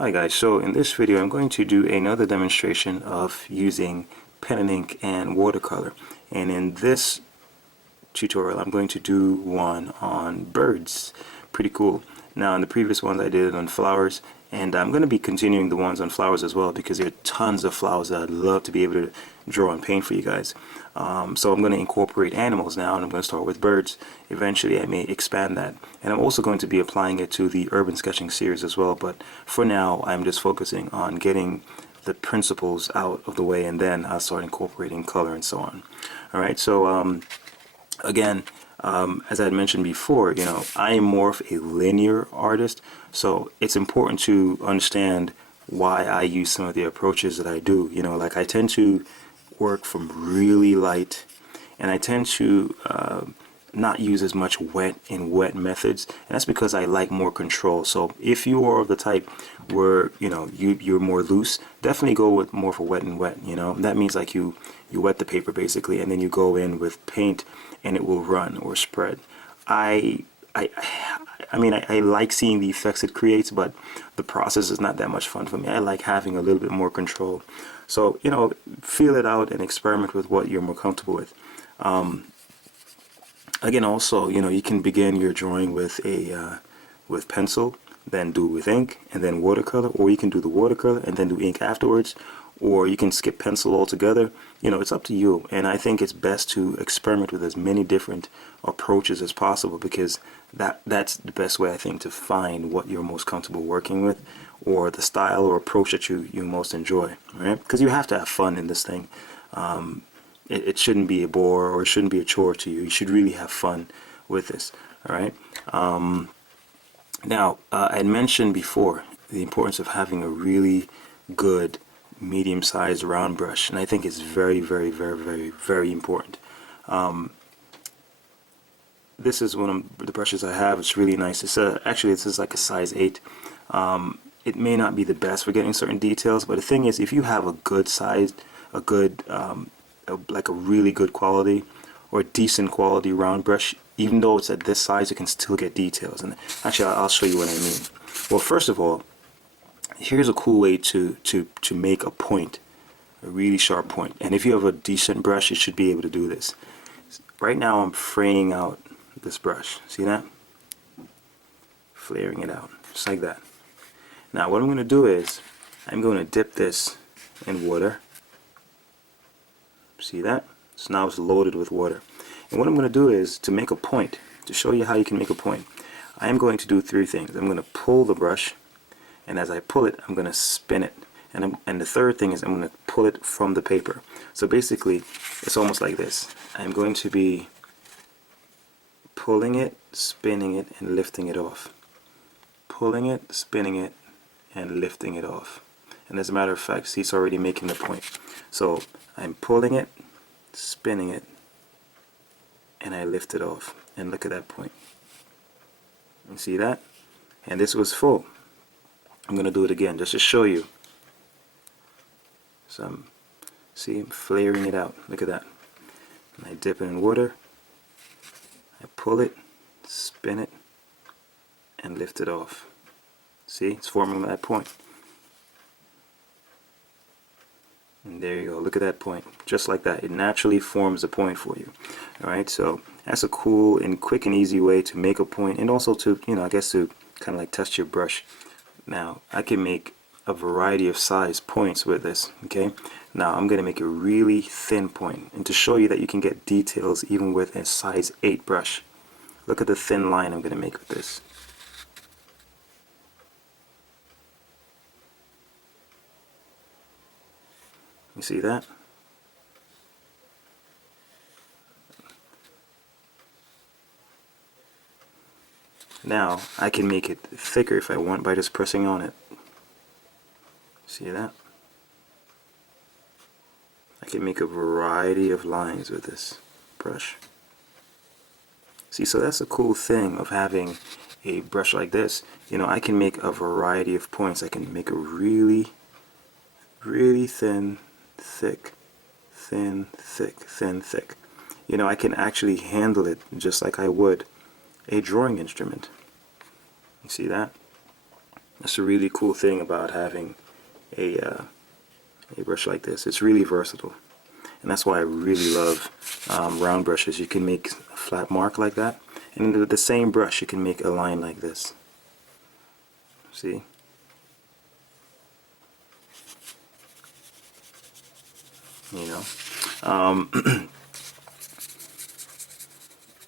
Hi guys, so in this video I'm going to do another demonstration of using pen and ink and watercolor, and in this tutorial I'm going to do one on birds. Pretty cool. Now in the previous ones I did it on flowers, and I'm going to be continuing the ones on flowers as well because there are tons of flowers that I'd love to be able to draw and paint for you guys. So I'm going to incorporate animals now, and I'm going to start with birds. Eventually I may expand that, and I'm also going to be applying it to the urban sketching series as well, but for now I'm just focusing on getting the principles out of the way, and then I'll start incorporating color and so on. Alright, so again, as I had mentioned before, I am more of a linear artist, so it's important to understand why I use some of the approaches that I do. Like I tend to work from really light, and I tend to not use as much wet methods, and that's because I like more control. So if you are of the type where you're more loose, definitely go with more for wet and wet. That means like you wet the paper basically, and then you go in with paint and it will run or spread. I mean, I like seeing the effects it creates, but the process is not that much fun for me. I like having a little bit more control. So feel it out and experiment with what you're more comfortable with. Again, also, you can begin your drawing with with pencil, then do with ink, and then watercolor, or you can do the watercolor and then do ink afterwards, or you can skip pencil altogether. It's up to you, and I think it's best to experiment with as many different approaches as possible, because that's the best way, I think, to find what you're most comfortable working with, or the style or approach that you most enjoy, right? Because you have to have fun in this thing. It shouldn't be a bore, or it shouldn't be a chore to you. You should really have fun with this. All right. Now, I had mentioned before the importance of having a really good medium-sized round brush, and I think it's very, very, very, very, very important. This is one of the brushes I have. It's really nice. It's actually, this is like a size 8. It may not be the best for getting certain details, but the thing is, if you have a good size, like a really good quality or decent quality round brush, even though it's at this size, you can still get details. And actually, I'll show you what I mean. Well, first of all, here's a cool way to make a point, a really sharp point. And if you have a decent brush, you should be able to do this. Right now I'm fraying out this brush. See that? Flaring it out, just like that. Now what I'm going to do is I'm going to dip this in water. See that? So now it's loaded with water. And what I'm going to do is, to make a point, to show you how you can make a point, I am going to do 3 things. I'm going to pull the brush, and as I pull it, I'm going to spin it. And the third thing is I'm going to pull it from the paper. So basically, it's almost like this. I'm going to be pulling it, spinning it, and lifting it off. Pulling it, spinning it, and lifting it off. And as a matter of fact, see, it's already making the point. So I'm pulling it, spinning it, and I lift it off. And look at that point. You see that? And this was full. I'm going to do it again just to show you. So I'm flaring it out. Look at that. And I dip it in water. I pull it, spin it, and lift it off. See? It's forming that point. And there you go. Look at that point. Just like that. It naturally forms a point for you. Alright, so that's a cool and quick and easy way to make a point, and also to, I guess to kind of like test your brush. Now, I can make a variety of size points with this. Okay? Now, I'm going to make a really thin point, and to show you that you can get details even with a size 8 brush. Look at the thin line I'm going to make with this. You see that? Now I can make it thicker if I want by just pressing on it. See that? I can make a variety of lines with this brush. See, so that's a cool thing of having a brush like this. I can make a variety of points. I can make a really, really thin, thick, thin, thick, thin, thick. I can actually handle it just like I would a drawing instrument. You see that? That's a really cool thing about having a brush like this. It's really versatile, and that's why I really love round brushes. You can make a flat mark like that, and with the same brush you can make a line like this. See? You know,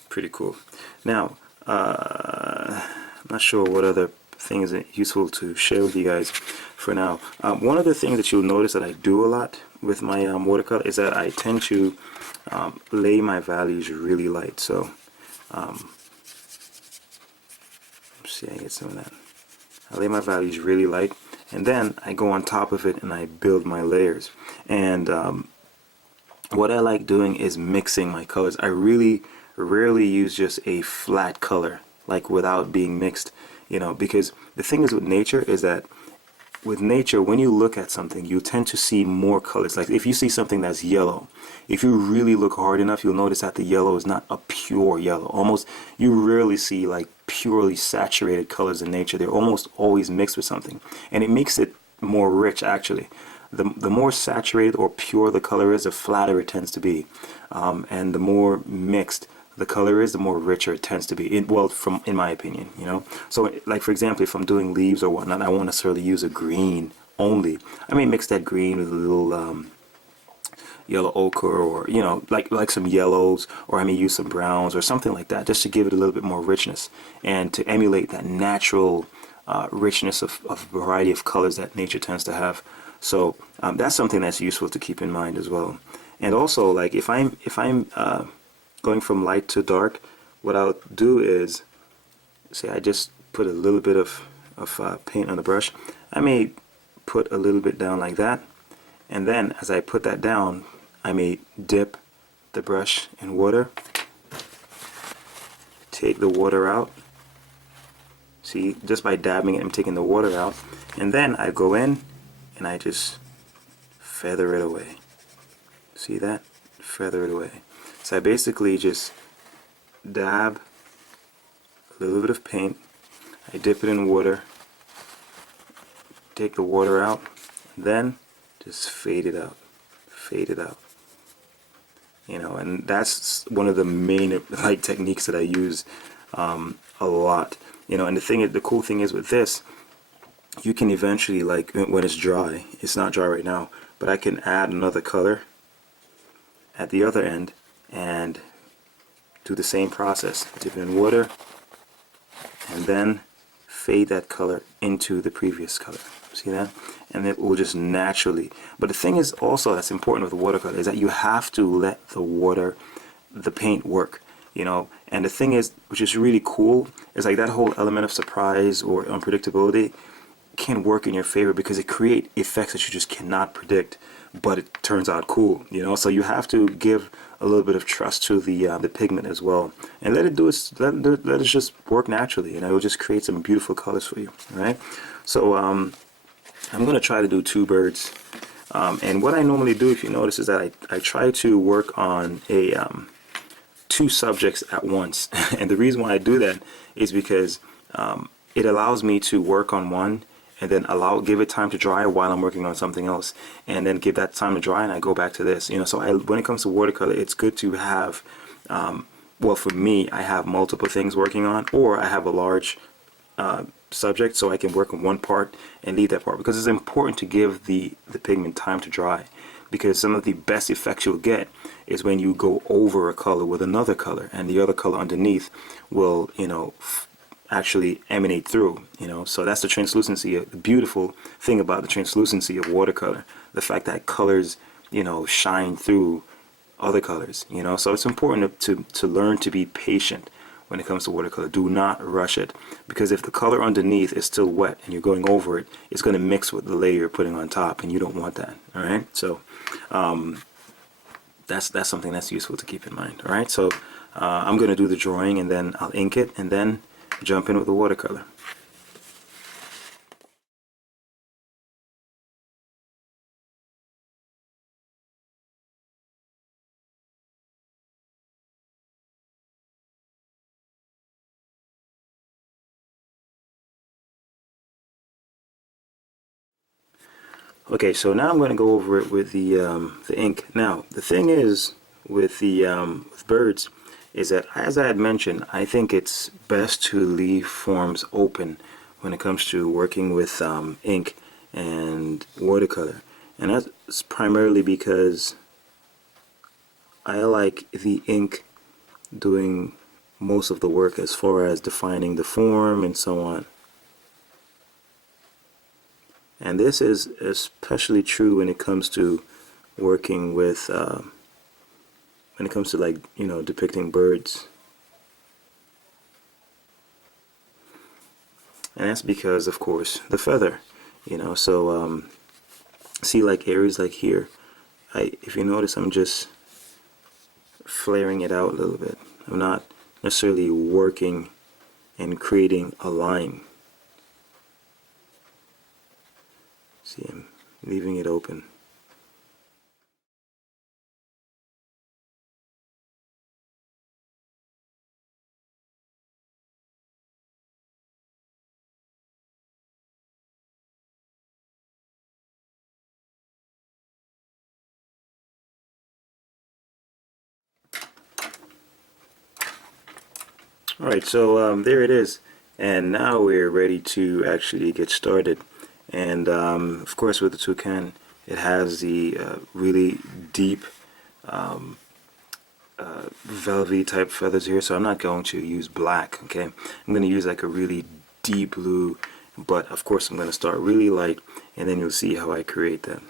pretty cool. Now, I'm not sure what other things are useful to share with you guys for now. One of the things that you'll notice that I do a lot with my watercolor is that I tend to lay my values really light. So, let's see, I get some of that. I lay my values really light, and then I go on top of it and I build my layers. And what I like doing is mixing my colors. I really rarely use just a flat color, like without being mixed, you know, because the thing is with nature is that with nature, when you look at something, you tend to see more colors. Like if you see something that's yellow, if you really look hard enough, you'll notice that the yellow is not a pure yellow. Almost, you rarely see like purely saturated colors in nature. They're almost always mixed with something, and it makes it more rich actually. The more saturated or pure the color is, the flatter it tends to be, and the more mixed the color is, the more richer it tends to be. Well, in my opinion, you know. So, like for example, if I'm doing leaves or whatnot, I won't necessarily use a green only. I may mix that green with a little yellow ochre, or you know, like some yellows, or I may use some browns or something like that, just to give it a little bit more richness and to emulate that natural richness of variety of colors that nature tends to have. So that's something that's useful to keep in mind as well. And also, like if I'm going from light to dark, what I'll do is, say I just put a little bit of paint on the brush. I may put a little bit down like that, and then as I put that down, I may dip the brush in water, take the water out. See, just by dabbing it, I'm taking the water out, and then I go in and I just feather it away. See that? Feather it away. So I basically just dab a little bit of paint, I dip it in water, take the water out, then just fade it out. Fade it out. You know, and that's one of the main like techniques that I use a lot. You know, and the cool thing is with this, you can eventually, like when it's dry, it's not dry right now, but I can add another color at the other end and do the same process. Dip it in water and then fade that color into the previous color. See that? And it will just naturally. But the thing is also that's important with watercolor is that you have to let the paint work. You know, and the thing is, which is really cool, is like that whole element of surprise or unpredictability can work in your favor because it create effects that you just cannot predict, but it turns out cool. You know, so you have to give a little bit of trust to the pigment as well, and let it do its let it just work naturally. You know, it'll just create some beautiful colors for you. All right, so I'm going to try to do two birds, and what I normally do, if you notice, is that I try to work on a two subjects at once. And the reason why I do that is because it allows me to work on one and then give it time to dry while I'm working on something else, and then give that time to dry and I go back to this. You know, so when it comes to watercolor, it's good to have well, for me, I have multiple things working on, or I have a large subject so I can work on one part and leave that part, because it's important to give the pigment time to dry, because some of the best effects you'll get is when you go over a color with another color and the other color underneath will, you know, actually emanate through, you know. So that's the translucency, the beautiful thing about the translucency of watercolor, the fact that colors, you know, shine through other colors, you know. So it's important to learn to be patient when it comes to watercolor. Do not rush it, because if the color underneath is still wet and you're going over it, it's going to mix with the layer you're putting on top, and you don't want that. All right, so that's something that's useful to keep in mind. All right, so I'm going to do the drawing and then I'll ink it and then jump in with the watercolor. Okay, so now I'm going to go over it with the ink. Now, the thing is with the with birds is that, as I had mentioned, I think it's best to leave forms open when it comes to working with ink and watercolor. And that's primarily because I like the ink doing most of the work as far as defining the form and so on. And this is especially true when it comes to working with, when it comes to, like, you know, depicting birds. And that's because, of course, the feather, you know. So see, like areas like here, if you notice, I'm just flaring it out a little bit. I'm not necessarily working and creating a line. See, I'm leaving it open. Alright, so there it is. And now we're ready to actually get started. And of course, with the toucan, it has the really deep velvety type feathers here, so I'm not going to use black. Okay, I'm going to use like a really deep blue, but of course I'm going to start really light, and then you'll see how I create that.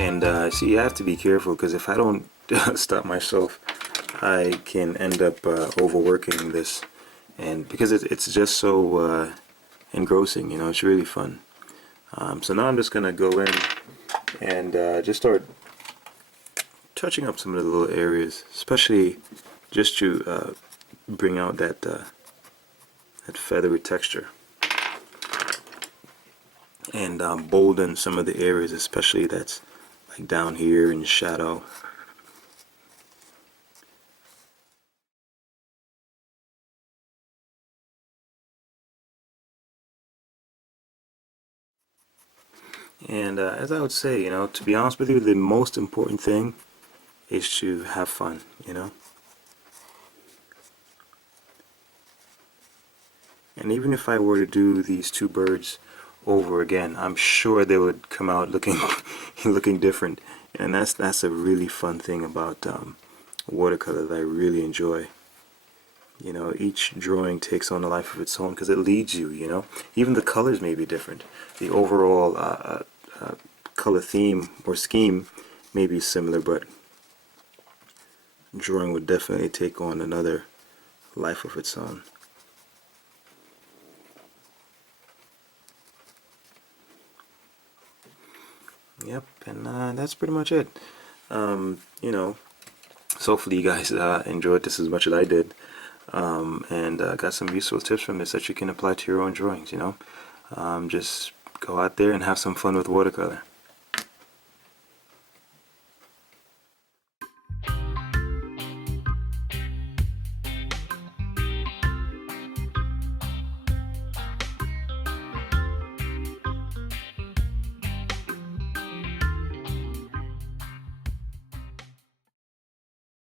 And see, you have to be careful, because if I don't stop myself, I can end up overworking this, and because it's just so engrossing, you know, it's really fun. So now I'm just gonna go in and just start touching up some of the little areas, especially just to bring out that that feathery texture, and bolden some of the areas, especially that's like down here in shadow. And as I would say, you know, to be honest with you, the most important thing is to have fun, you know. And even if I were to do these two birds over again, I'm sure they would come out looking looking different. And that's a really fun thing about watercolor that I really enjoy. You know, each drawing takes on a life of its own because it leads you, you know. Even the colors may be different. The overall color theme or scheme may be similar, but drawing would definitely take on another life of its own. Yep, and that's pretty much it. You know, so hopefully you guys enjoyed this as much as I did, and got some useful tips from this that you can apply to your own drawings. You know, just go out there and have some fun with watercolor.